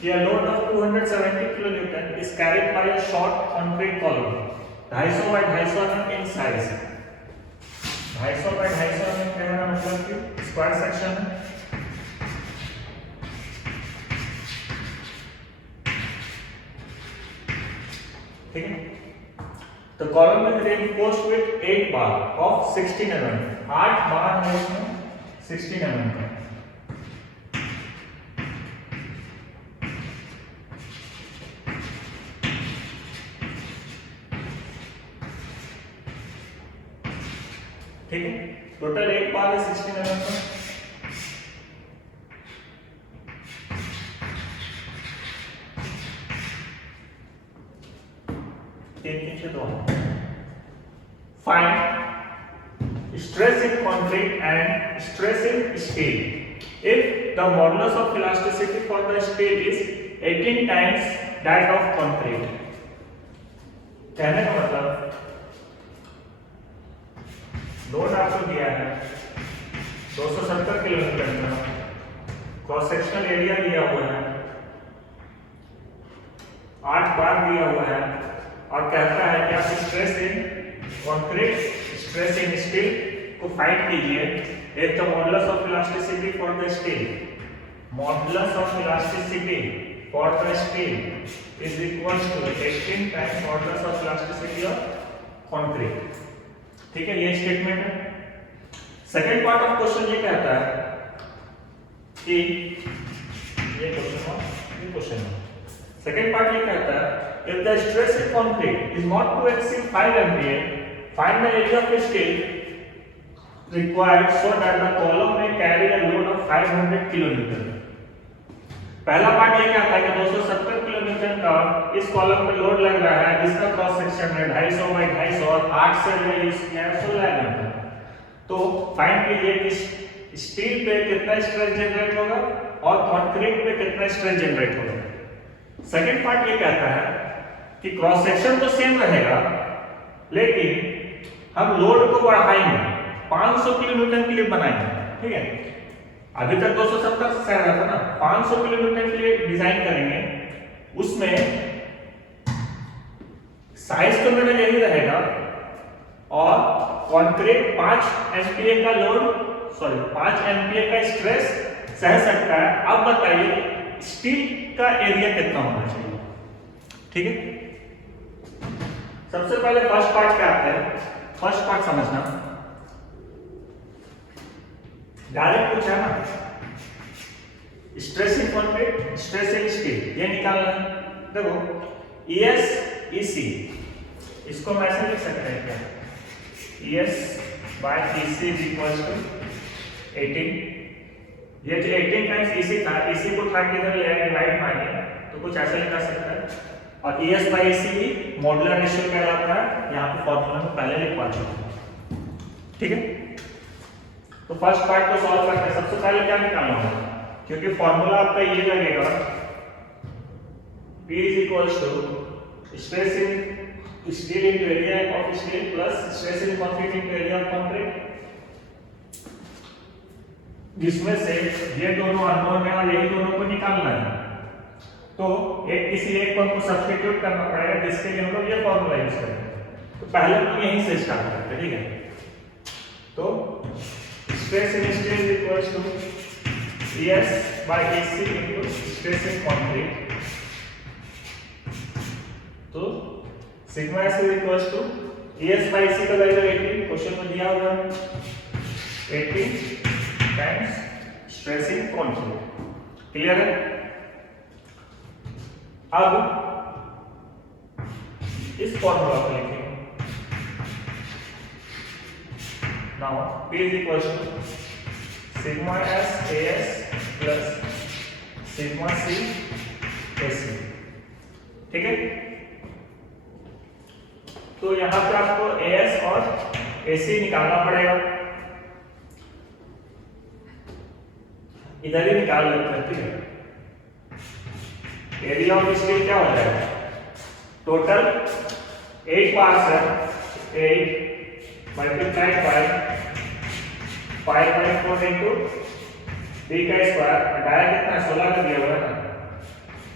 कि a load of 270 kilonewton is carried by a short concrete column 250 by 250 mm in size। 250 by 250 mm क्या है मतलब कि square section है। ठीक है, तो कॉलम में reinforced with 8 bar of 16 mm, 8 बार है इसमें 16 mm का। ठीक है, टोटल 8 बार है 16 mm का। Find stress in concrete and stress in steel if the modulus of elasticity for the steel is 18 times that of concrete। कहने का मतलब लोड आपको दिया है 270 किलोमीटर का, क्रॉस सेक्शनल एरिया दिया हुआ है, 8 बार दिया हुआ है और कहता है कि आप stress in concrete stress in steel को फाइंड कीजिए if the modulus of elasticity for the steel, modulus of elasticity for the steel is equal to 18 times modulus of elasticity of concrete. ठीक है, ये स्टेटमेंट है। Second part of question ये कहता है कि ये क्वेश्चन है। सेकंड पार्ट ये कहता है if the stress in concrete is not to exceed 5 MPa, find the area of steel required so that the column may carry a load of 500 kN। पहला पार्ट ये कहता है कि 270 किलोमीटर का इस कॉलम पे लोड लग रहा है जिसका क्रॉस सेक्शन है 250 बाई 250 और 8 से में यूज किया है 16 mm। तो फाइंड कीजिए कि स्टील पे कितना स्ट्रेस जनरेट होगा और कंक्रीट पे कितना स्ट्रेस जनरेट होगा। सेकंड पार्ट ये कहता है कि क्रॉस सेक्शन तो सेम रहेगा लेकिन हम लोड को बढ़ाएंगे, 500 किलोमीटर के लिए बनाएंगे। ठीक है, अभी तक 270 से सह रहा था ना, 500 किलोमीटर के लिए डिजाइन करेंगे, उसमें साइज तो मेरा यही रहेगा और कंक्रीट 5 MPa का लोड 5 MPa का स्ट्रेस सह सकता है। अब बताइए स्टील का एरिया कितना होना चाहिए। ठीक है, सबसे पहले फर्स्ट पार्ट क्या आता है, फर्स्ट पार्ट समझना। डायरेक्ट पूछा है ना, stress in concrete stress in steel, ये निकालना है। देखो ES EC इसको हम ऐसे लिख सकते हैं क्या, ES by EC is equal to 18। ये जो 18 टाइम्स EC था, EC को उठा के इधर ले आए डिवाइड मारिए तो कुछ ऐसे लिखा सकता है और ES by EC भी मॉड्यूलर रेशियो कहलाता है, यहाँ पे फॉर्मूला में पहले लिखवा चुका। ठीक है, तो फर्स्ट पार्ट को सॉल्व करते हैं। सबसे पहले क्या निकालना होगा, क्योंकि फॉर्मूला आपका ये लगेगा P is equals to stress in steel into area of steel plus stress in concrete into area of concrete, जिसमें से ये दोनों अननोन है और यही दोनों को निकालना है। तो एक किसी एक को हमको सब्स्टिट्यूट करना पड़ेगा जिसके लिए हम लोग ये फॉर्मूला यूज करेंगे। तो पहले हम यहीं से स्टार्ट करते हैं। ठीक है, तो stress in steel is equal to ES by EC into stress in concrete. तो sigma S is equal to ES by EC का वैल्यू 18 क्वेश्चन में दिया हुआ है, 18 times stress in concrete. Clear है। अब इस फॉर्मूला को लिखेंगे। Now P is equal to sigma S AS plus sigma C AC। ठीक है, तो यहां पे आपको AS और AC निकालना पड़ेगा, इधर ही निकाल लेते हैं। ठीक है, एरिया ऑफ स्टील क्या हो जाएगा, टोटल 8 पार्ट्स है, 8 मल्टीप्लाइड बाय 5/4 इनटू b का स्क्वायर, डाया कितना 16 का दिया हुआ है ना,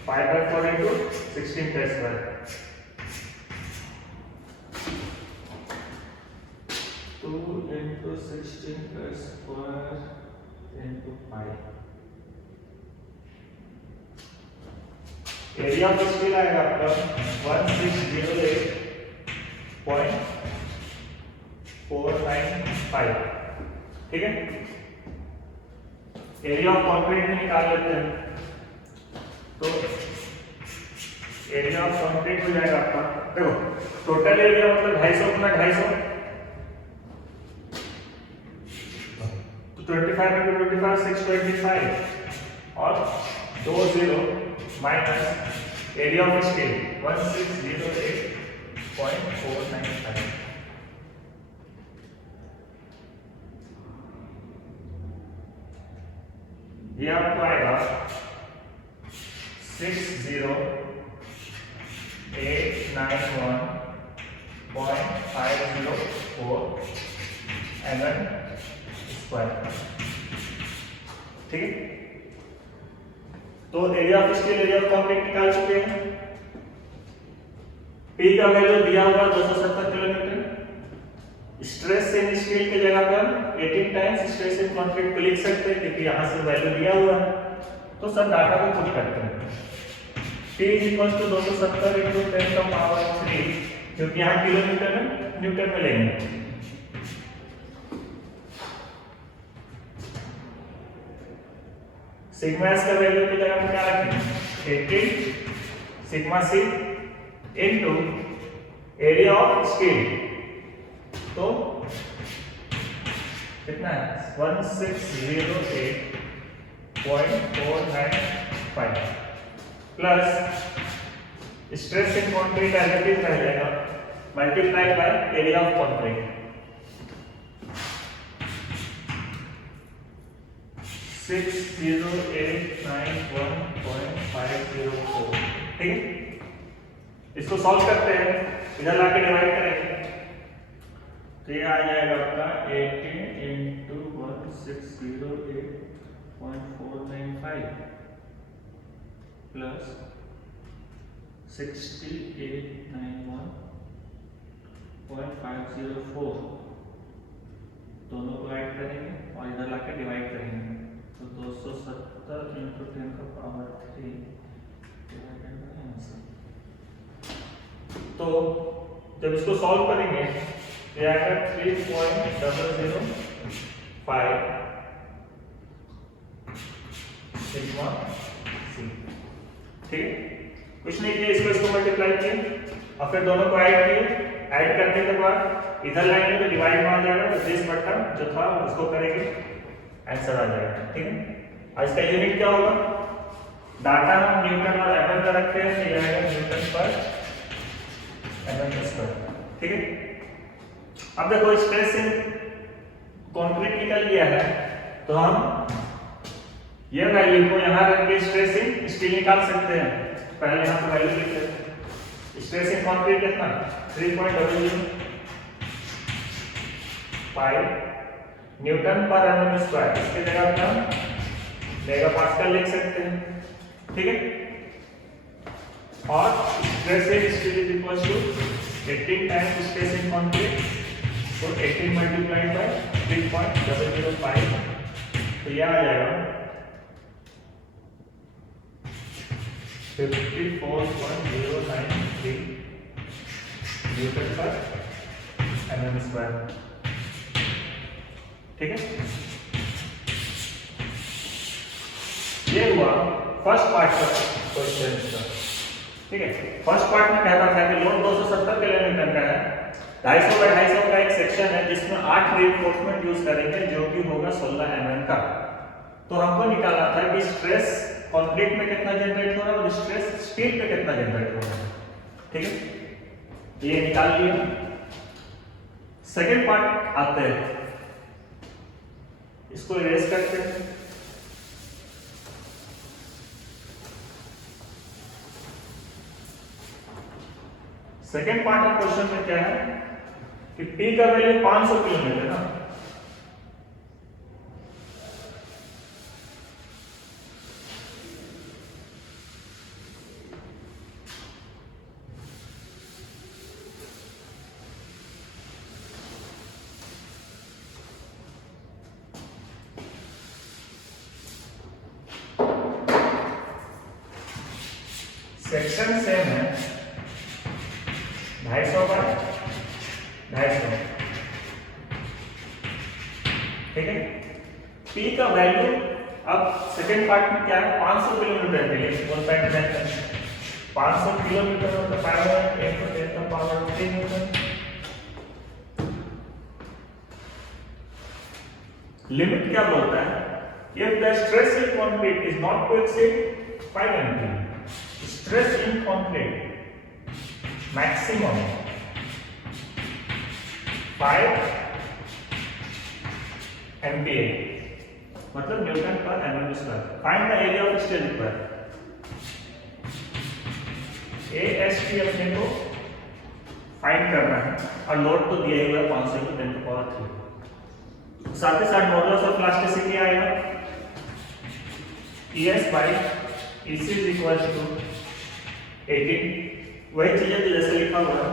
5/4 into 16 का स्क्वायर, 2 into 16 का square into 5। Area of steel आएगा आपका 1608.495, ठीक है। एरिया ऑफ कंक्रीट में निकाल लेते हैं, तो एरिया ऑफ कंक्रीट हो जाएगा आपका, देखो टोटल एरिया मतलब 250 गुना 250, तो 25 into 25 625, और 20 माइनस एरिया ऑफ स्टील 1608.495, ये आपको आएगा 60891.504 mm स्क्वायर, ठीक है। तो area of steel, area of concrete निकाल चुके हैं। पी का वैल्यू दिया हुआ 270 किलोमीटर, स्ट्रेस इन स्टील की जगह पर 18 टाइम्स स्ट्रेस इन कंक्रीट को लिख सकते हैं क्योंकि यहां से वैल्यू दिया हुआ है, तो सब डाटा को पुट करते हैं। P = 270 × 10⁻³ क्योंकि यहाँ किलोमीटर में न्यूटन में लेंगे, सिग्मा S का वैल्यू की जगह पर क्या रखेंगे 18 sigma C into area of steel, तो कितना है 1608.495 plus stress in concrete as it is रह जाएगा multiply by area of concrete, 60,891.504, ठीक है। इसको सॉल्व करते हैं, इधर लाके डिवाइड करेंगे, तो ये आ जाएगा आपका 18 into 1608.495 प्लस 6891.504, दोनों को ऐड करेंगे और इधर लाके डिवाइड करेंगे, तो 270 into 10⁻³ डिवाइडेड बाय आंसर। तो जब इसको सॉल्व करेंगे ये आएगा 3.005 सिग्मा C, ठीक है। कुछ नहीं किया, इसको मल्टीप्लाई किए और फिर दोनों को ऐड किए, ऐड करने के बाद इधर लाएंगे तो डिवाइड में आ जाएगा, तो दिस बटन जो था उसको करेंगे, आंसर आ जाएगा, ठीक है। और इसका यूनिट क्या होगा, डाटा हम न्यूटन और एमएम का रखे हैं, ये आएगा न्यूटन पर एमएम स्क्वायर, ठीक है। अब देखो स्ट्रेस इन कंक्रीट निकल गया है, तो हम ये वैल्यू को यहाँ रख के स्ट्रेस इन स्टील निकाल सकते हैं। पहले यहाँ पे वैल्यू लिख लेते हैं, स्ट्रेस इन कंक्रीट कितना 3.005 न्यूटन पर एमएम स्क्वायर, इसके जगह पर हम मेगापास्कल लिख सकते हैं, ठीक है। और stress in steel is equal to 18 times stress in concrete, तो 18 मल्टीप्लाइड बाय 3.005, तो यह आ जाएगा 54.093 न्यूटन पर एमएम स्क्वायर, ठीक है। ये हुआ फर्स्ट पार्ट का क्वेश्चन का, ठीक है। फर्स्ट पार्ट में कहता था कि लोड 270 किलोन्यूटन का है, 250 बाय 250 का एक सेक्शन है जिसमें 8 रीइंफोर्समेंट यूज करेंगे जो कि होगा 16 mm का। तो हमको निकालना था कि स्ट्रेस कंक्रीट में कितना जनरेट हो रहा है और स्ट्रेस स्टील पे कितना जनरेट हो रहा है, ठीक है। ये निकाल लिया। सेकेंड पार्ट आते हैं, इसको इरेज करते हैं। सेकेंड पार्ट ऑफ क्वेश्चन में क्या है कि P का वैल्यू 500 किलोमीटर ना, सेक्शन सेम है 250 बाय 250, ठीक है। P का वैल्यू अब सेकेंड पार्ट में क्या है, 500 किलोमीटर के लिए 500 किलोमीटर मतलब 5 न्यूटन। लिमिट क्या बोलता है, if the stress in concrete is not to exceed 5 MPa, stress in concrete maximum 5 MPa मतलब न्यूटन पर mm square. Find the area of steel required. AST अपने को फाइंड करना है और लोड तो दिया ही हुआ है 500 × 10⁻3। साथ ही साथ मॉडुलस ऑफ इलास्टिसिटी आएगा ES by EC is equal to 18। वही चीज है जैसे लिखा हुआ है,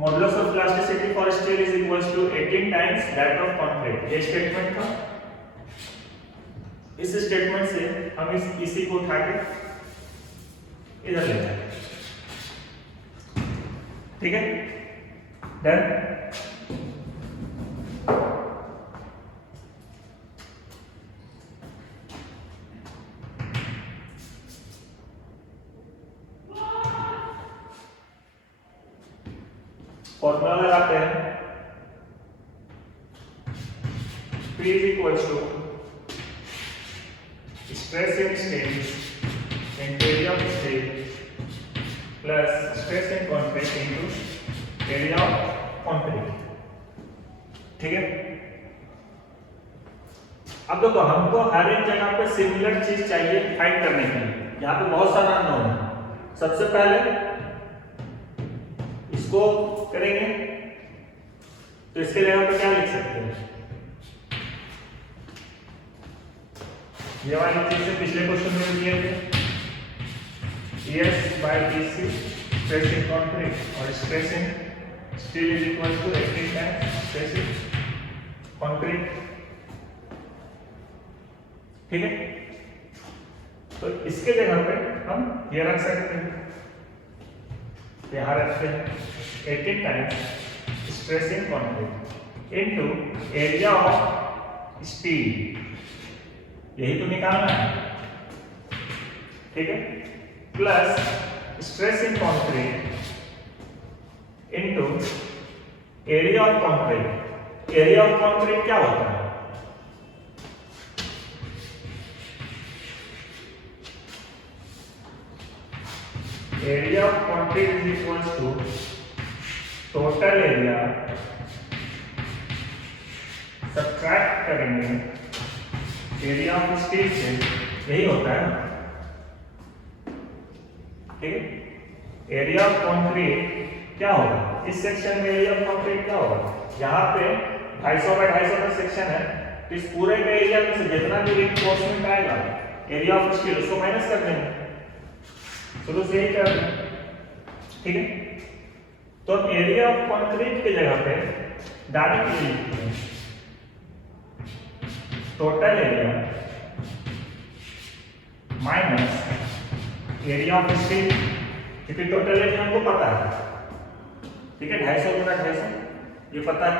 modulus of elasticity for steel is equal to 18 times that of concrete. ये स्टेटमेंट था। इस स्टेटमेंट से हम इस EC को उठा के इधर ले जाएंगे, ठीक है। डन। फॉर्मूला लगाते हैं, P is equal to stress in steel into area of steel plus stress in concrete into area of concrete, ठीक है। अब देखो हमको हर एक जगह पे सिमिलर चीज चाहिए फाइंड करने के लिए। यहाँ पे बहुत सारा अननोन है। सबसे पहले इसको करेंगे तो इसके जगह पे क्या लिख सकते हैं, ये वाली चीज से पिछले क्वेश्चन में दिए थे ES by EC stress in concrete और stress in steel is equal to 18 times stress in concrete, ठीक है। तो इसके जगह पे हम ये रख सकते हैं, यहाँ रखते हैं 18 times stress in concrete into area of steel, यही तो निकालना है, ठीक है, plus stress in concrete into area of concrete. Area of concrete क्या होता है, area of concrete is equal to total area subtract करेंगे एरिया ऑफ स्टील से, यही होता है, ठीक है। एरिया ऑफ कंक्रीट क्या होगा, इस सेक्शन में एरिया ऑफ कंक्रीट क्या होगा, यहाँ पे 250 बाय 250 का सेक्शन है, तो इस पूरे के एरिया में से जितना भी रिइंफोर्समेंट आएगा एरिया ऑफ स्टील उसको माइनस कर देंगे, शुरू से ही कर दें, ठीक है। तो एरिया ऑफ कंक्रीट की जगह पे डायरेक्टली लिखते हैं total area minus area of steel, क्योंकि टोटल एरिया हमको पता है, ठीक है, 250 × 250 ये पता है।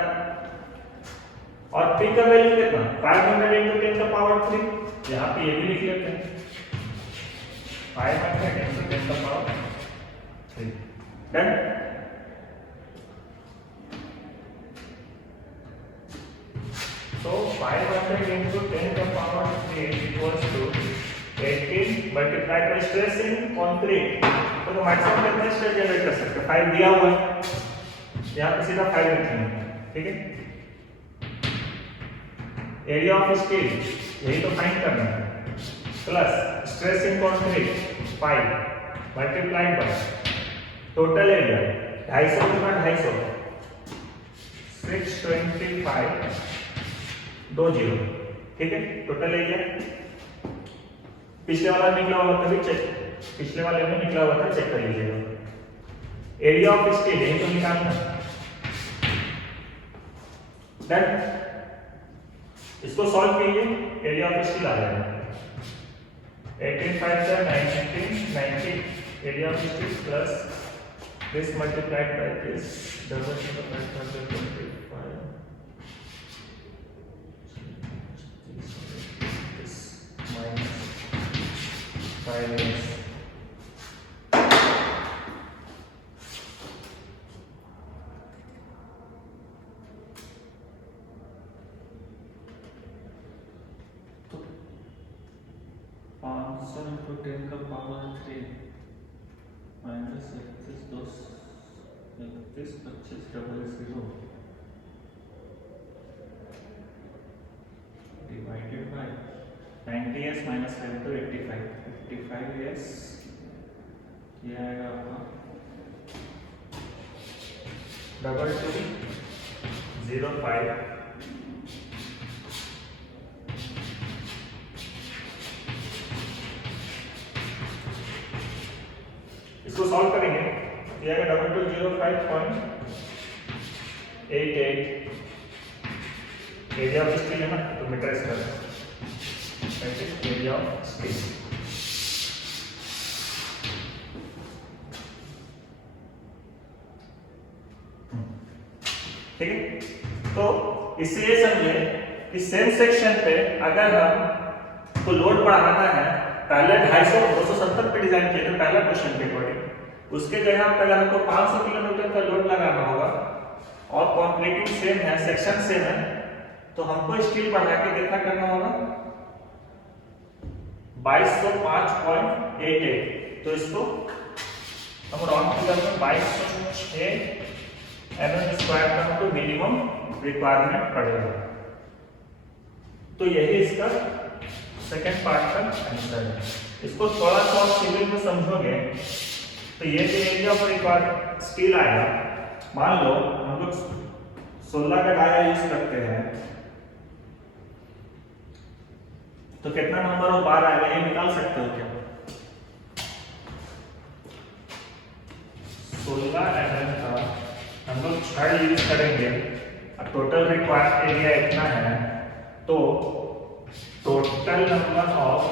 और P का वैल्यू कितना, 500 × 10⁻3, यहाँ पे ये भी लिख लेते हैं 500 × 10⁻3, done. So 500 × 10⁻3 equals to 18 multiplied by stress in concrete। तो मैक्सिमम कितना स्ट्रेस जनरेट कर सकते हैं, 5 दिया हुआ है, यहाँ पे सीधा 5 रखेंगे, ठीक है। एरिया ऑफ स्टील यही तो फाइंड करना है, plus stress in concrete 5 multiplied by total area 250 × 250 625 ठीक है। टोटल एरिया पिछले वाला निकला हुआ था, चेक, पिछले वाले में निकला हुआ था, चेक कर लीजिएगा। एरिया ऑफ स्टील यही तो निकालना, डन। इसको सॉल्व कीजिए, एरिया ऑफ स्टील आ जाएगा 18 5 से 90 area of steel plus this multiplied by this double multiplied by 25 this minus 5s into 10 का power 3 minus 31 25 00 divided by 90s minus 7 तो 85s ये आएगा आपका 2205 इसको सॉल्व करेंगे ये आएगा 2205.88 एरिया ऑफ स्टील है ना तो metre square that is area of steel. ठीक है तो इससे ये समझे कि सेम सेक्शन पे अगर हम को लोड बढ़ाना है पहले 270 पे डिजाइन किया था पहला क्वेश्चन के अकॉर्डिंग उसके जगह पहले हमको 500 किलोमीटर का लोड लगाना होगा और कंप्लीटिंग सेम है सेक्शन सेम है तो हमको स्टील बढ़ा के कितना करना होगा 2205.88 तो इसको हम राउंड फिगर में 2206 mm स्क्वायर का हमको मिनिमम रिक्वायरमेंट पड़ेगा। तो यही इसका सेकेंड पार्ट का आंसर है। इसको थोड़ा सा सिविल में समझोगे तो ये जो एरिया पर एक बार स्टील आएगा मान लो हम लोग 16 का डाया यूज करते हैं तो कितना नंबर ऑफ बार आएगा ये निकाल सकते हो क्या 16 mm का हम लोग छड़ यूज करेंगे और टोटल रिक्वायर्ड एरिया इतना है तो total number of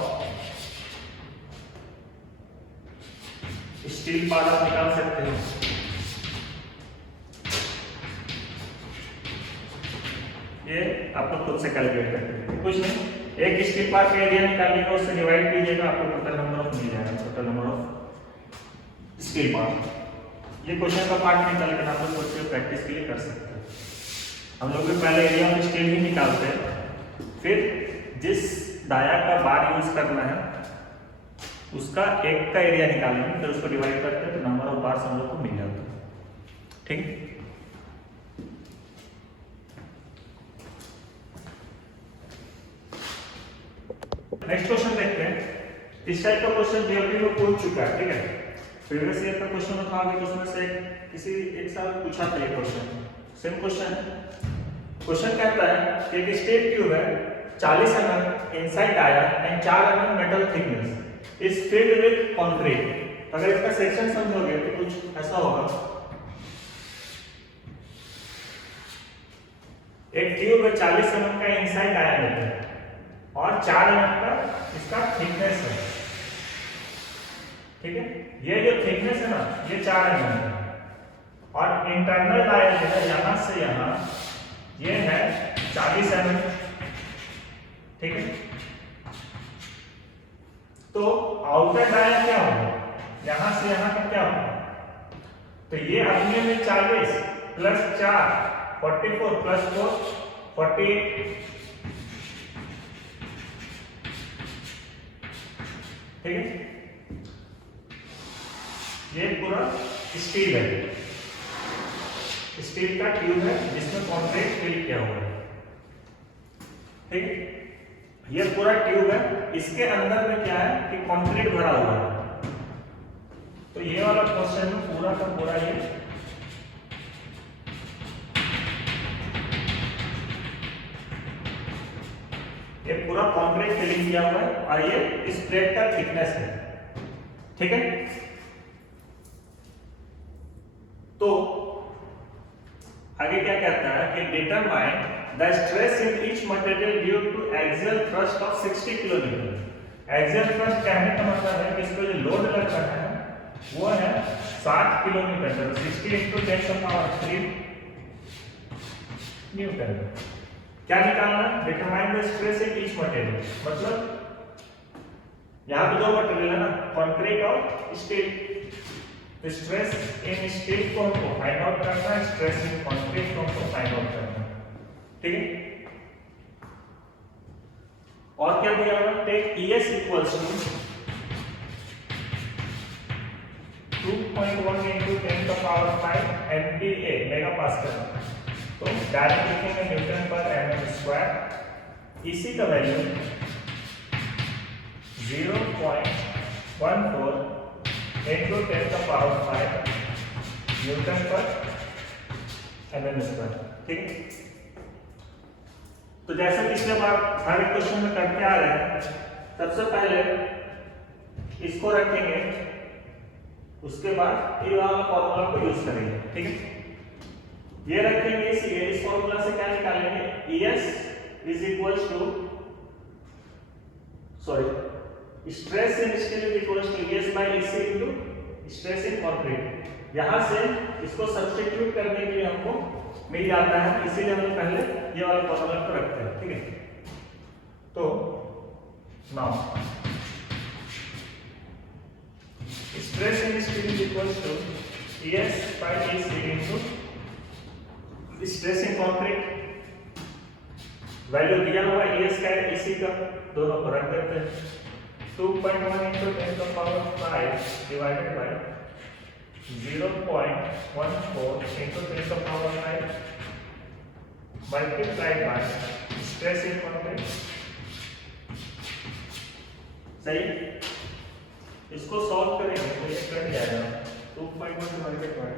steel bar आप निकाल सकते हो ये आप लोग खुद से कैलकुलेट करके कुछ नहीं एक स्टील बार का एरिया निकालिएगा उससे डिवाइड कीजिएगा आपको टोटल नंबर ऑफ मिल जाएगा total number of steel bar. ये क्वेश्चन का पार्ट नहीं था लेकिन आप लोग खुद से प्रैक्टिस के लिए कर सकते हैं। हम लोग भी पहले एरिया ऑफ स्टील ही निकालते हैं फिर जिस डाया का बार यूज करना है उसका एक का एरिया निकालेंगे फिर उसको डिवाइड करते हैं तो नंबर ऑफ बार्स हम लोग को मिल जाता है। ठीक नेक्स्ट क्वेश्चन देखते हैं। इस टाइप का क्वेश्चन जीओडी में पूछ चुका है ठीक है प्रीवियस ईयर का क्वेश्चन उठा के उसमें से किसी एक साल पूछा था ये क्वेश्चन सेम क्वेश्चन है। क्वेश्चन कहता है कि एक स्टील ट्यूब है 40 mm inside dia and 4 mm metal thickness is filled with concrete। अगर इसका सेक्शन समझोगे तो कुछ ऐसा होगा एक ट्यूब है 40 mm का इनसाइड डायमीटर और 4 mm का इसका थिकनेस है ठीक है ये जो थिकनेस है ना ये 4 mm है और इंटरनल डाया जो है यहां से यहां ये है 40 mm ठीक है तो आउटर डाया क्या होगा यहां से यहां का क्या होगा तो ये अपने में 40 प्लस 4 44 प्लस 4 48 ठीक है ये पूरा स्टील है स्टील का ट्यूब है जिसमें कंक्रीट फिल किया हुआ है ठीक है ये पूरा ट्यूब है इसके अंदर में क्या है कि कंक्रीट भरा हुआ है तो ये वाला क्वेश्चन में पूरा का पूरा ये पूरा कंक्रीट फिलिंग किया हुआ है और ये इस प्लेट का थिकनेस है ठीक है तो आगे क्या कहता है कि determine the stress in each material due to axial thrust of 60 kilonewton axial thrust कहने का मतलब है कि इस पर जो लोड लग रहा है वो है 60 किलोमीटर, 60 into 10⁻³ न्यूटन। क्या निकालना है? Determine the stress in each material, मतलब यहाँ पे दो मटेरियल है ना, कंक्रीट और स्टील। तो स्ट्रेस इन स्टील को हमको फाइंड आउट करना है, स्ट्रेस इन कंक्रीट को हमको फाइंड आउट करना है, ठीक है। और क्या दिया हुआ? Take ES equals to 2.1 into 10⁵ MPa megapascal. तो डायरेक्ट लिखेंगे न्यूटन पर mm²। इसी का वैल्यू 0.14 into 10⁵ न्यूटन पर mm², ठीक है। तो जैसे पिछले बार हर एक क्वेश्चन में करते आ रहे हैं, सबसे पहले इसको रखेंगे, उसके बाद ये वाला फॉर्मूला को यूज करेंगे, ठीक है। ये रखेंगे इसलिए इस फॉर्मूला से क्या निकालेंगे? ES is equals to stress in steel is equals to ES by EC into stress in concrete. यहां से इसको सब्स्टिट्यूट करने के लिए हमको मिल जाता है, इसीलिए हम पहले ये वाला फॉर्मूला को रखते हैं, ठीक है। तो now stress in steel is equals to ES by EC into stress in concrete. Value दिया हुआ ES का है, EC का, दोनों को रख देते हैं। 2.1 into 10⁵ divided by 0.14 into 10⁵ multiplied by stress in concrete। सही। इसको सॉल्व करेंगे तो ये कट जाएगा 2.1 divided by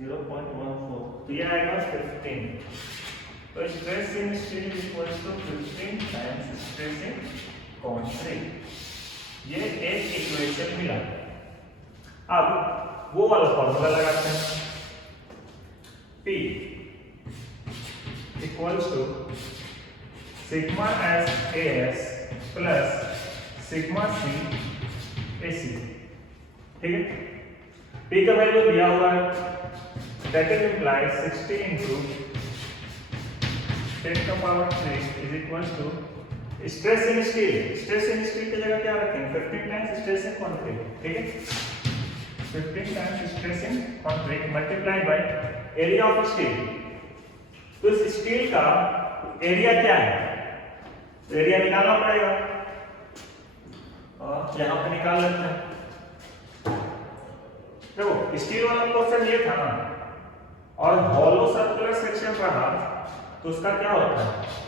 0.14, तो ये आएगा 15। तो stress in steel is equal to 15 times stress in concrete. ये एक इक्वेशन मिला। अब वो वाला फॉर्मूला लगाते हैं, P equals to sigma S AS plus sigma C AC, ठीक है। P का वैल्यू दिया हुआ है, that is implies 60 into 10⁻³ is equals to stress in steel. Stress in steel की जगह क्या रखेंगे? 15 टाइम्स स्ट्रेस इन कंक्रीट, ठीक है। 15 times stress in concrete multiplied by area of steel. तो इस स्टील का एरिया क्या है? तो एरिया निकालना पड़ेगा, और यहां पे निकाल लेते हैं। देखो स्टील वाला पोर्शन ये था ना, और हॉलो सर्कुलर सेक्शन रहा, तो उसका क्या होता है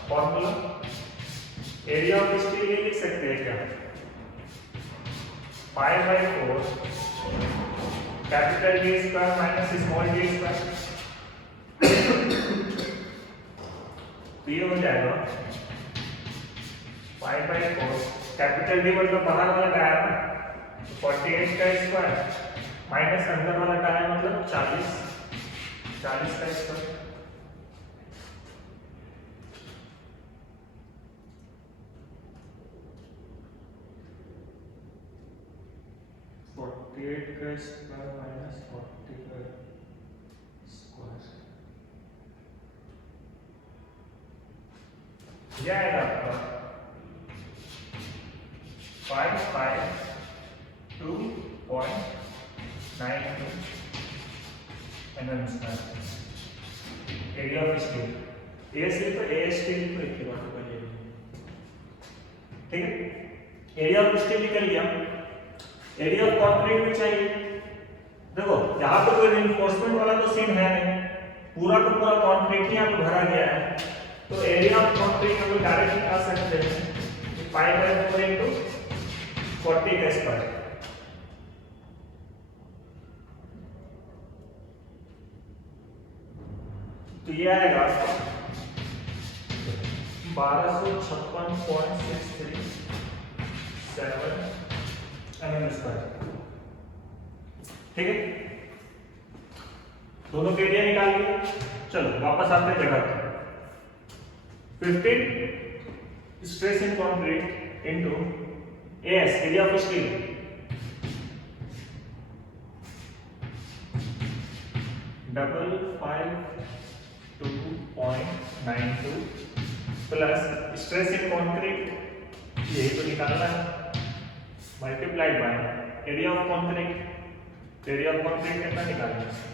फॉर्मूला? एरिया ऑफ स्टील ये लिख सकते हैं क्या? π/4 capital D square minus small d square. तो ये हो जाएगा π/4 कैपिटल D मतलब बाहर वाला डाया 48 का स्क्वायर माइनस अंदर वाला डाया मतलब 40 का स्क्वायर। का स्क्वायर माइनस 40 का स्क्वायर, यह आएगा आपका 552.92 mm²। एरिया ऑफ स्टील, ए सिर्फ ए स्टील को एक ही बात कर लिया, ठीक है। एरिया ऑफ स्टील निकल गया, एरिया ऑफ कंक्रीट भी चाहिए। देखो यहाँ पे कोई रिइंफोर्समेंट वाला तो सीन है नहीं, पूरा का पूरा कंक्रीट यहाँ पे भरा गया है, तो एरिया ऑफ कंक्रीट हम डायरेक्ट निकाल सकते हैं π/4 into 40 का स्क्वायर। तो ये आएगा 1256.637 mm², ठीक है। दोनों के एरिया निकाल लिए। चलो वापस आते हैं जगह पर। 15 stress in concrete into AS area of steel double 5.92 plus stress in concrete यही तो निकालना है multiplied by area of concrete कितना निकालना है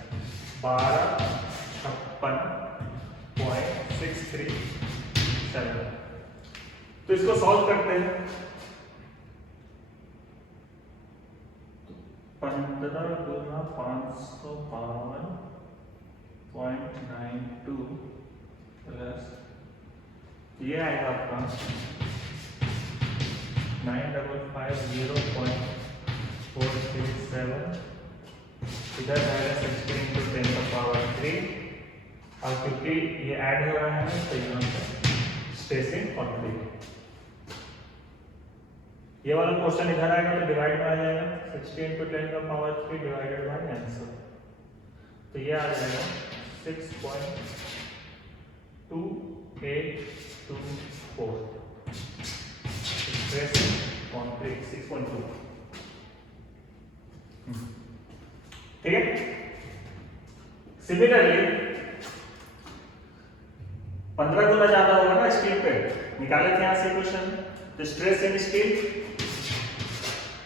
1256.637 तो इसको सॉल्व करते हैं 15 गुना 552.92 प्लस ये आएगा आपका 9550.437 इधर जाएगा 16 into 10 का पावर 3 और क्योंकि ये ऐड हो रहा है तो यहाँ पर स्ट्रेस इन कंक्रीट ये वाला क्वेश्चन इधर आएगा तो डिवाइड में आ जाएगा 16 into 10 का पावर 3 डिवाइडेड बाय आंसर तो ये आ जाएगा 6.2824 स्ट्रेस इन कंक्रीट 6.2 ठीक है सिमिलरली 15 गुना ज्यादा होगा ना स्टील पे निकाले थे यहां से equation the stress in steel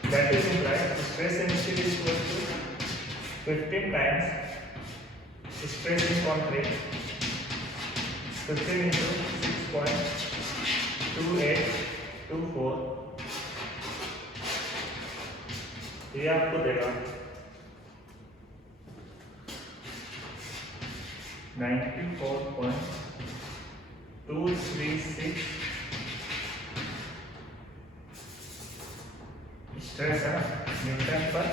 that is implied stress in steel is equal to 15 times stress in concrete 15 into 6.2824 ये आपको देगा 94.236 स्ट्रेस है न्यूटन पर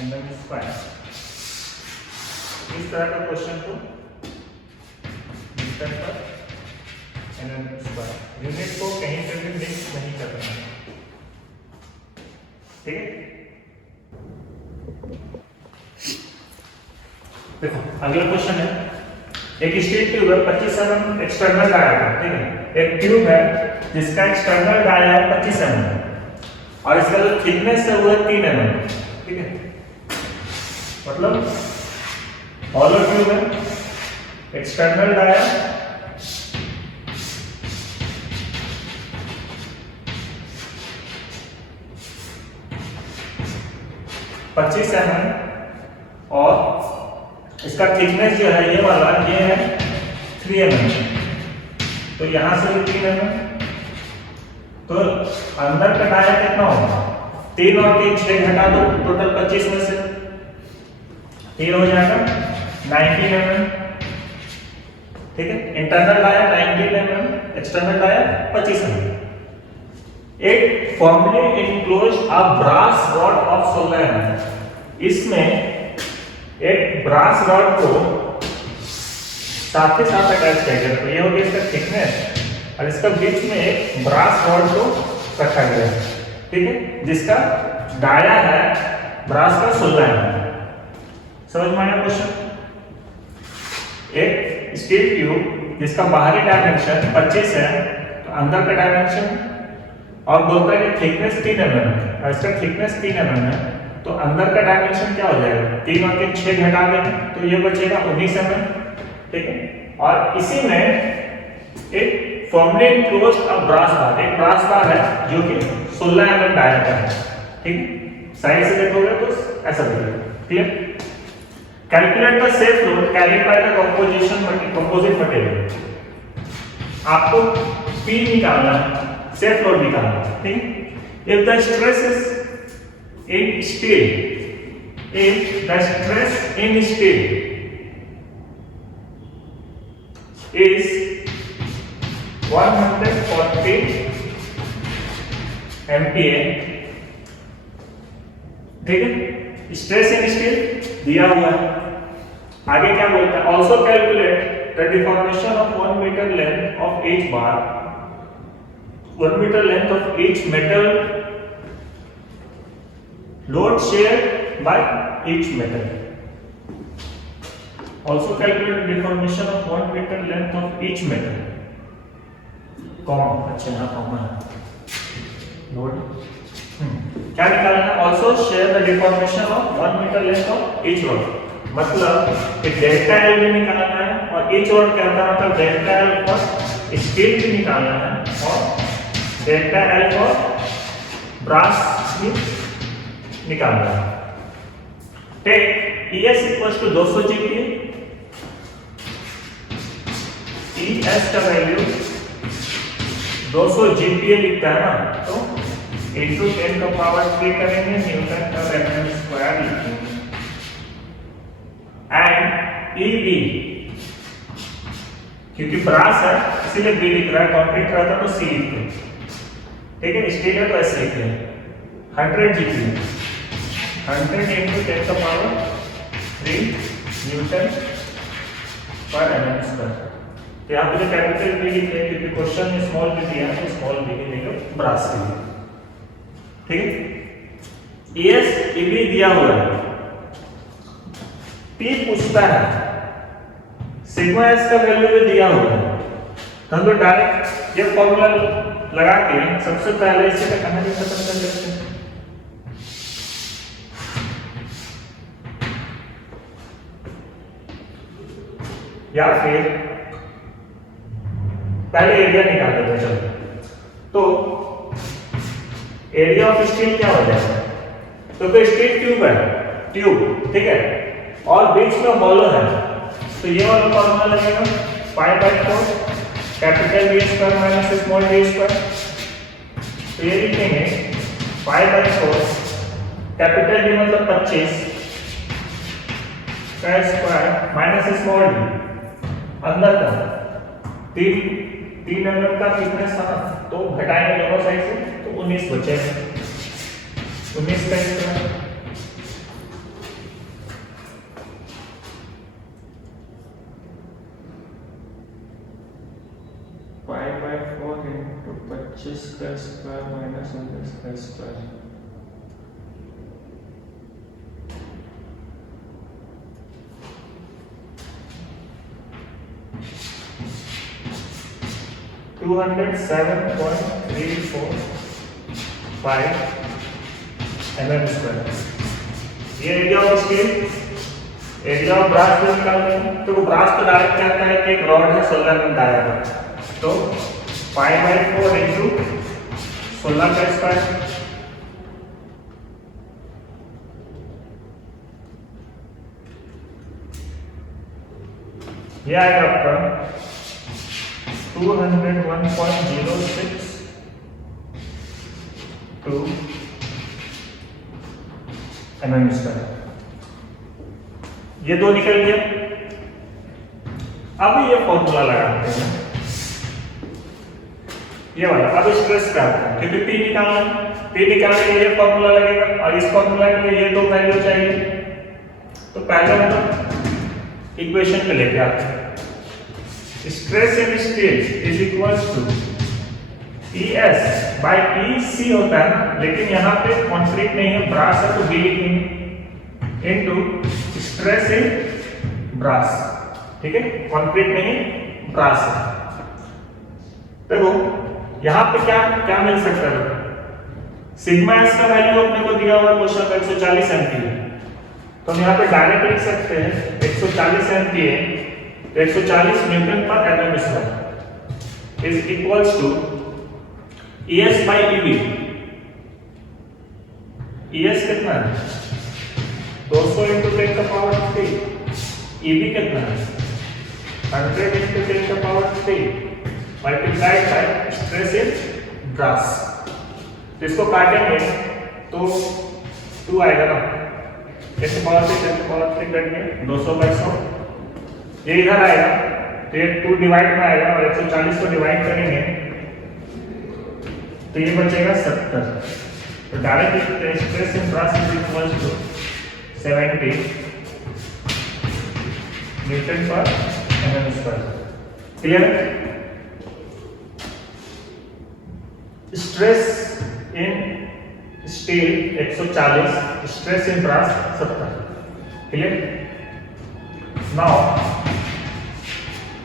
एनएम स्क्वायर इस तरह का क्वेश्चन को न्यूटन पर एनएम स्क्वायर यूनिट को कहीं पर भी मिक्स नहीं करना है ठीक है देखो अगला क्वेश्चन है एक स्टील ट्यूब है 25 mm एक्सटर्नल डाया है ठीक है एक ट्यूब है जिसका एक्सटर्नल डाया है 25 mm और इसका जो थिकनेस है वो है 3 mm ठीक है मतलब हॉलो ट्यूब है एक्सटर्नल डाया 25 mm और इसका थिकनेस जो है ये वाला ये है 3 mm तो यहां से भी 3 mm तो अंदर का डाया कितना होगा 3 और 3 6 घटा दो टोटल 25 में से 3 हो जाएगा 19 mm ठीक है internal dia 19 mm external dia 25 mm एक formally enclosed a brass rod of 16 mm इसमें एक ब्रास रॉड को साथ के साथ अटैच किया गया तो ये हो गया इसका थिकनेस और इसका बीच में एक ब्रास रॉड को रखा गया है ठीक है जिसका डाया है ब्रास का 16 mm समझ में आया क्वेश्चन एक स्टील ट्यूब जिसका बाहरी डायमेंशन 25 है तो अंदर का डायमेंशन और बोलता है कि थिकनेस 3 mm है और इसका थिकनेस 3 mm है तो अंदर का डायमेंशन क्या हो जाएगा 3 और 3 6 घटा देंगे तो ये बचेगा 19 mm ठीक है और इसी में एक फॉर्मली इनक्लोज्ड अ ब्रास बार एक ब्रास बार है जो कि 16 mm डायमीटर है ठीक है साइड से देखोगे तो ऐसा दिखेगा clear calculate the safe load carried by the composite material आपको P निकालना है सेफ लोड निकालना है ठीक है if the stress is in steel if the stress in steel is 140 MPa ठीक है स्ट्रेस इन स्टील दिया हुआ है आगे क्या बोलता है also calculate the deformation of 1 metre length of each bar 1 metre length of each metal load shared by each metal. Also calculate the deformation of 1 meter length of each metal. Comma, अच्छा यहाँ comma है. Load क्या निकालना है? Also share the deformation of 1 metre length of each rod, मतलब कि delta L भी निकालना है और ईच रॉड क्या होता है, मतलब डेल्टा एल फॉर स्टील भी निकालना है और डेल्टा एल फॉर ब्रास भी निकालना है। Take ES equals to 200 GPa, ES का वैल्यू 200 GPa लिखता है ना, तो इंटू 10 का पावर 3 करेंगे, न्यूटन का mm स्क्वायर लिखेंगे। एंड EB क्योंकि ब्रास है इसीलिए B लिख रहा है, कंक्रीट रहता तो C लिखते, ठीक है, स्टील है तो ऐसे लिखते हैं। 100 GPa, 100 इंटू 10 का पावर 3 न्यूटन पर mm स्क्वायर। तो यहाँ पे कैपिटल B लिखे हैं क्योंकि क्वेश्चन में स्मॉल b दिया है, तो स्मॉल b लिखेंगे ब्रास के लिए, ठीक है। ES EB दिया हुआ है, P पूछता है, सिग्मा S का वैल्यू भी दिया हुआ है, तो हम लोग डायरेक्ट ये फॉर्मूला लगा के सबसे पहले इसे का कहानी खत्म कर लेते हैं। या फिर पहले एरिया निकाल देते हैं। चलो तो एरिया ऑफ स्टील क्या हो जाएगा, तो स्टील ट्यूब है, ट्यूब, ठीक है, और बीच में हॉलो है, तो ये वाला फॉर्मूला लगेगा π/4 capital B square minus small d square. तो ये लिखेंगे π/4 कैपिटल D मतलब 25 का स्क्वायर माइनस स्मॉल d, अंदर का 3 mm का थिकनेस था, तो घटाएंगे दोनों साइड से तो 19 बचेगा, 19 का स्क्वायर π/4 इंटू 25 का स्क्वायर माइनस 19 का स्क्वायर, $207.345 mm स्क्वायर। ये area of steel, area of brass भी निकालते हैं, तो ब्रास तो डायरेक्ट कहता है कि एक रॉड है 16 mm डायमीटर, तो π/4 इंटू 16 का स्क्वायर, ये आएगा आपका 201.06 mm स्क्वायर। ये दो निकल गया। अब ये फॉर्मूला लगाते हैं, ये वाला। अब स्ट्रेस का क्योंकि P निकालना, P निकालने के लिए ये फॉर्मूला लगेगा और इस फॉर्मूला के लिए ये दो वैल्यू चाहिए, तो पहले हम इक्वेशन पे लेके आते हैं। Stress in steel is equals to ES by EC होता है, लेकिन यहाँ पे कंक्रीट नहीं है, ब्रास है, तो B लिखेंगे इनटू स्ट्रेस इन ब्रास, ठीक है, कंक्रीट नहीं ब्रास है। देखो यहाँ पे क्या क्या मिल सकता है, सिग्मा S का वैल्यू अपने को दिया हुआ क्वेश्चन 140 MPa, तो हम यहाँ पे डायरेक्ट लिख सकते हैं 140 MPa, 140 न्यूटन पर mm square is equals to ES by EB। ES कितना है 200 इंटू 10 का पावर 3, EB कितना है 100 इंटू 10 का power 3 multiplied by stress in brass. तो इसको काटेंगे तो 2 आएगा ना, 10 पावर 3 10 पावर 3 कटेंगे 200/100, ये इधर आएगा तो ये 2 डिवाइड में आएगा और 140 को डिवाइड करेंगे तो ये बचेगा 70। तो direct stress in brass is equal to 70 newton पर mm स्क्वायर। क्लियर है? Stress in steel 140, stress in brass 70। Clear? Now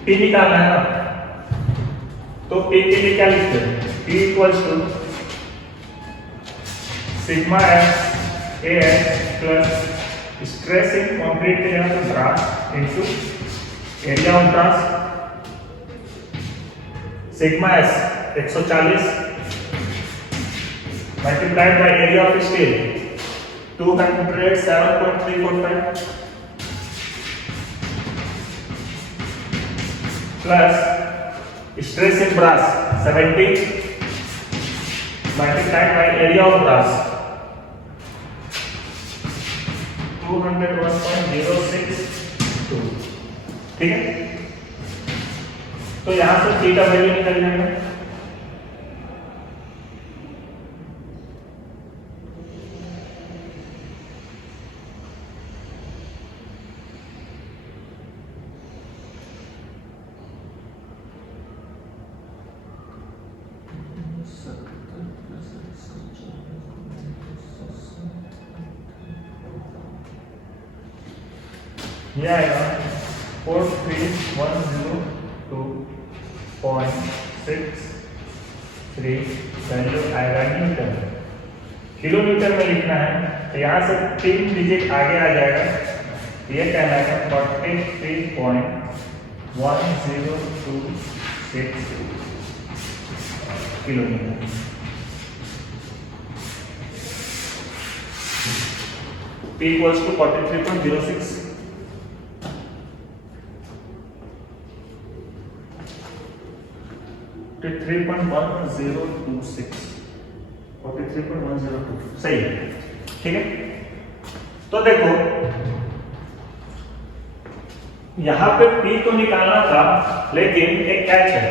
P निकालना है ना, तो P के लिए क्या लिखते हैं, P equals to sigma S A S plus stress in concrete के यहाँ तो brass into area of brass sigma S 140 multiplied by area of steel 207.345 plus stress in brass 70 multiplied by area of brass 201.062। ठीक है, तो यहां से theta value निकल जाएगा। ये आएगा 43,102.63 वैल्यू आएगा न्यूटन। किलो न्यूटन में लिखना है तो यहाँ से 3 डिजिट आगे आ जाएगा, ये कहलाएगा 43.1026 kilo Newton. P equals to 43.06। तो 3.1026 43.102 सही है। ठीक है, तो देखो यहां पे P तो निकालना था, लेकिन एक कैच है,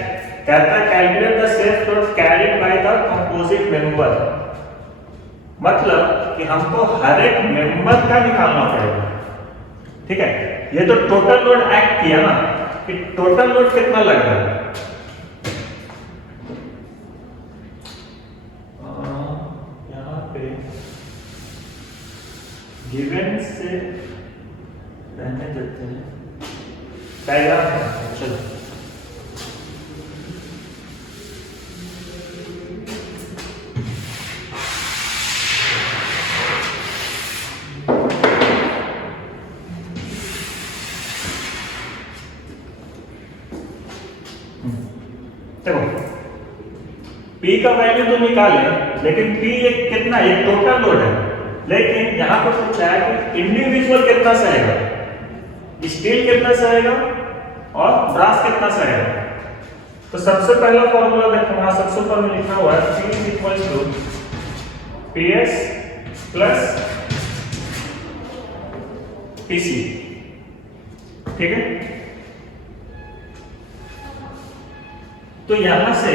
कहता है calculate the self load carried by the composite member. मतलब कि हमको हर एक मेंबर का निकालना पड़ेगा। ठीक है, ये तो टोटल लोड एक्ट किया ना, कि टोटल लोड कितना लग रहा है। यहाँ पे गिवन से रहने देते हैं, डायग्राम है। चलो देखो P का वैल्यू तो निकाले, लेकिन P एक कितना, ये टोटल लोड है, लेकिन यहां पर पूछा है कि इंडिविजुअल कितना सहेगा, स्टील कितना सहेगा और ब्रास कितना सहेगा। तो सबसे पहला फॉर्मूला देखो, वहां सबसे ऊपर में लिखा हुआ है P equals to PS plus PC। ठीक है, तो यहां से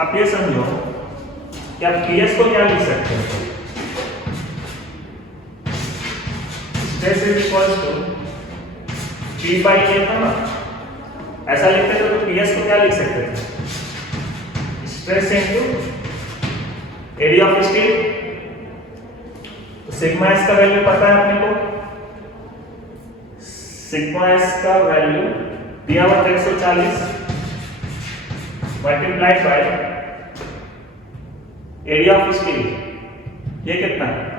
आप ये समझो कि आप PS को क्या लिख सकते हो, stress is equal to P by A था ना, ऐसा लिखते थे तो PS को क्या लिख सकते थे, stress into area of steel. तो सिग्मा S का वैल्यू पता है अपने को, सिग्मा S का वैल्यू दिया हुआ 140 multiplied by area of steel, ये कितना है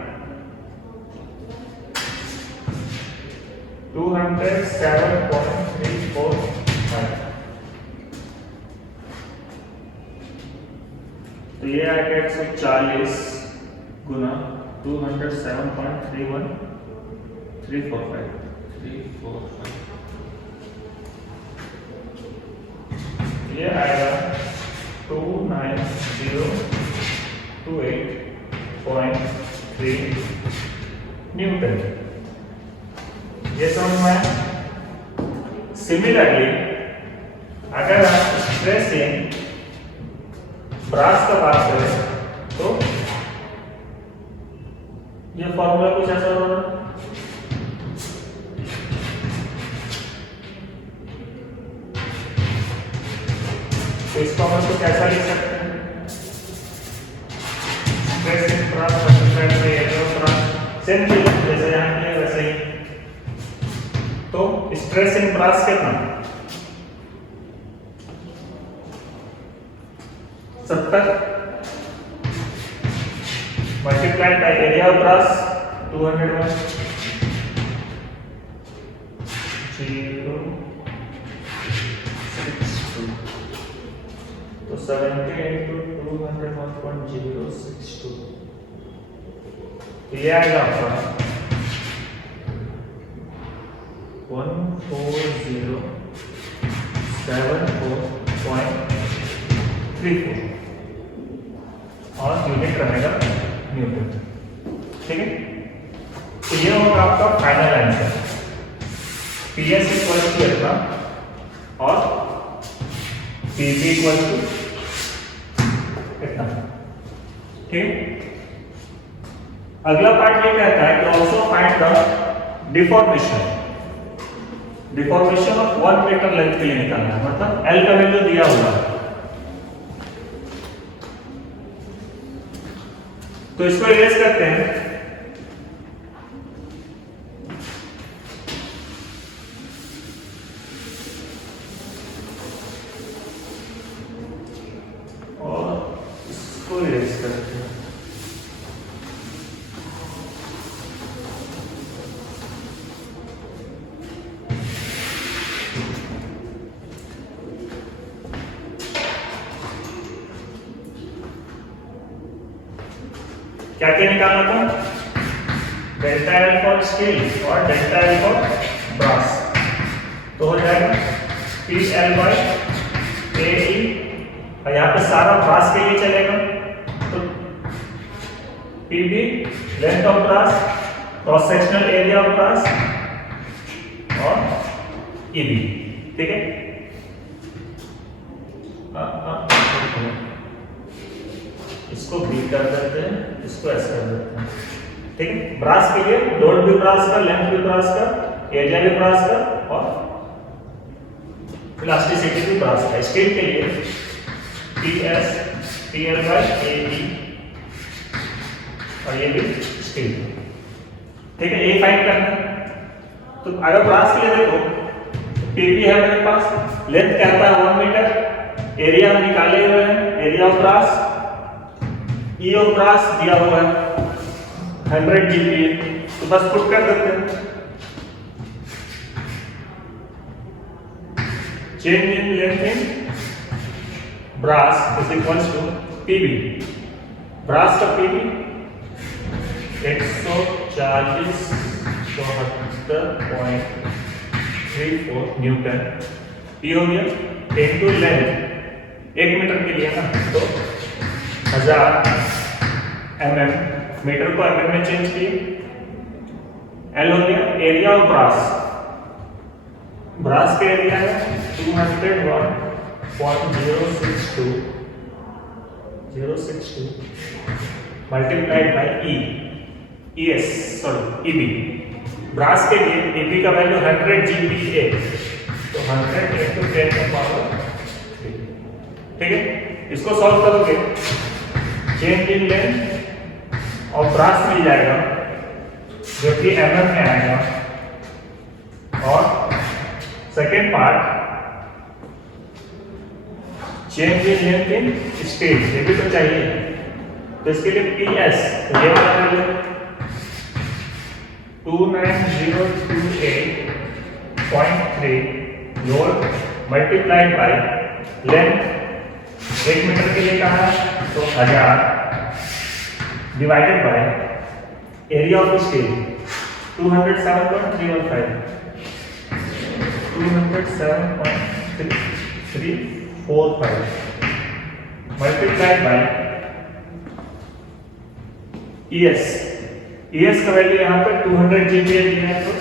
207.345। तो ये आएगा 140 गुना 207.345 ये आएगा 29028.3 न्यूटन। ये समझ में आया। सिमिलरली अगर आप स्ट्रेस इन ब्रास का बात करें तो ये फॉर्मूला कुछ ऐसा होगा, तो इसको हम तो कैसा लिख सकते हैं, stress in brass multiplied by area of brass, same चीज जैसे यहाँ किया वैसे ही। तो स्ट्रेस इन ब्रास कितना 70 multiplied by area of brass 201 0 6 2 तो 70 into 201.062 तो ये आएगा आपका 14074.34 और यूनिट रहेगा न्यूटन। ठीक है, तो ये होगा आपका final answer. PS equal to इतना और PP इक्वल टू इतना। ठीक, अगला पार्ट ये कहता है कि also find the deformation of 1 metre length के लिए निकालना है, मतलब L का वैल्यू दिया हुआ है। तो इसको इरेज करते हैं। और इसको इरेज करते हैं। क्या क्या निकालना था? डेल्टा एल फॉर स्टील और डेल्टा एल फॉर ब्रास। तो हो जाएगा P L by A E, और यहाँ पे सारा ब्रास के लिए चलेगा तो P B length of brass, cross sectional area of brass और ई बी। ठीक है, इसको बी कर देते हैं, इसको ऐसे कर देते हैं। ठीक है, ब्रास के लिए लोड भी ब्रास का, लेंथ भी ब्रास का, एरिया भी ब्रास का और इलास्टिसिटी भी ब्रास का। स्टील के लिए PS PL बाई AE और ये भी स्टील। ठीक है, ये फाइंड करना है। तो अगर ब्रास के लिए देखो PP है मेरे पास, लेंथ कहता है 1 मीटर, एरिया हम निकाले हुए हैं, area of brass, E of brass दिया हुआ है 100 GPa, तो बस पुट कर देते हैं। Change in length in brass is equals to PB। Brass का PB 140.74.34 न्यूटन। P हो गया, इनटू लेंथ 1 मीटर के लिए ना, तो 1000 mm, मीटर को mm में चेंज किए। L हो गया एरिया ऑफ ब्रास, ब्रास का एरिया है 201.062 multiplied by ES sorry EB। Brass के लिए EB का वैल्यू 100 GPa, तो 100 into 10 का पावर 3। ठीक है, इसको सॉल्व करोगे चेंज इन लेंथ और ब्रास मिल जाएगा जो कि mm में आएगा, और second part change in length in steel, ये भी तो चाहिए। तो इसके लिए PS ये वाला value 29028.3 load multiplied by length 1 metre के लिए कहा तो 1000 divided by area of steel 207.315 multiplied by ES का वैल्यू यहाँ पे 200 GPa दिया है, तो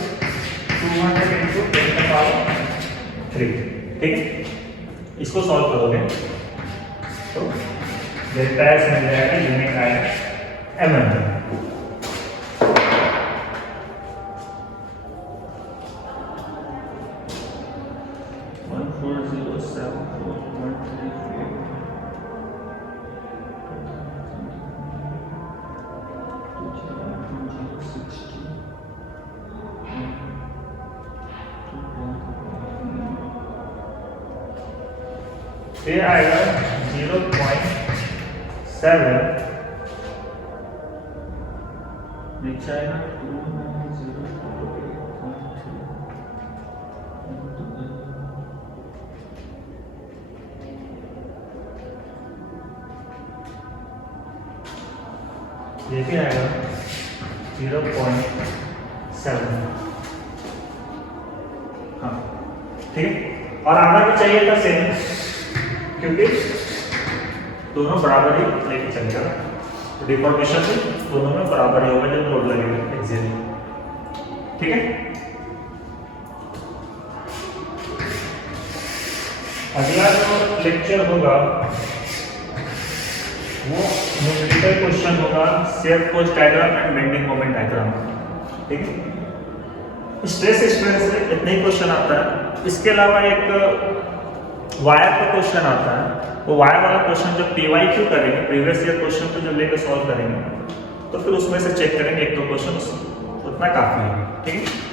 200 into 10 का पावर 3। ठीक है, इसको सॉल्व करोगे तो डेल्टा एस मिल जाएगा, यूनिट आएगा mm। ये आएगा 0.7 नीचे आएगा 2.0. ये भी आएगा 0.7. हाँ ठीक है, और आना भी चाहिए था सेम, क्योंकि दोनों बराबर ही लेके चलेगा, डिफॉर्मेशन भी दोनों में बराबर ही होगा जब लोड लगेगा एक्सियल. ठीक है, अगला जो लेक्चर होगा वो न्यूमेरिकल क्वेश्चन होगा, shear force diagram and bending moment diagram. ठीक है, स्ट्रेस स्ट्रेन से इतने ही क्वेश्चन आता है. इसके अलावा एक वायर का क्वेश्चन आता है, वो वायर वाला क्वेश्चन जब PYQ करेंगे, प्रीवियस ईयर क्वेश्चन को जब लेकर सॉल्व करेंगे, तो फिर उसमें से चेक करेंगे एक दो क्वेश्चन, उतना काफी है. ठीक है.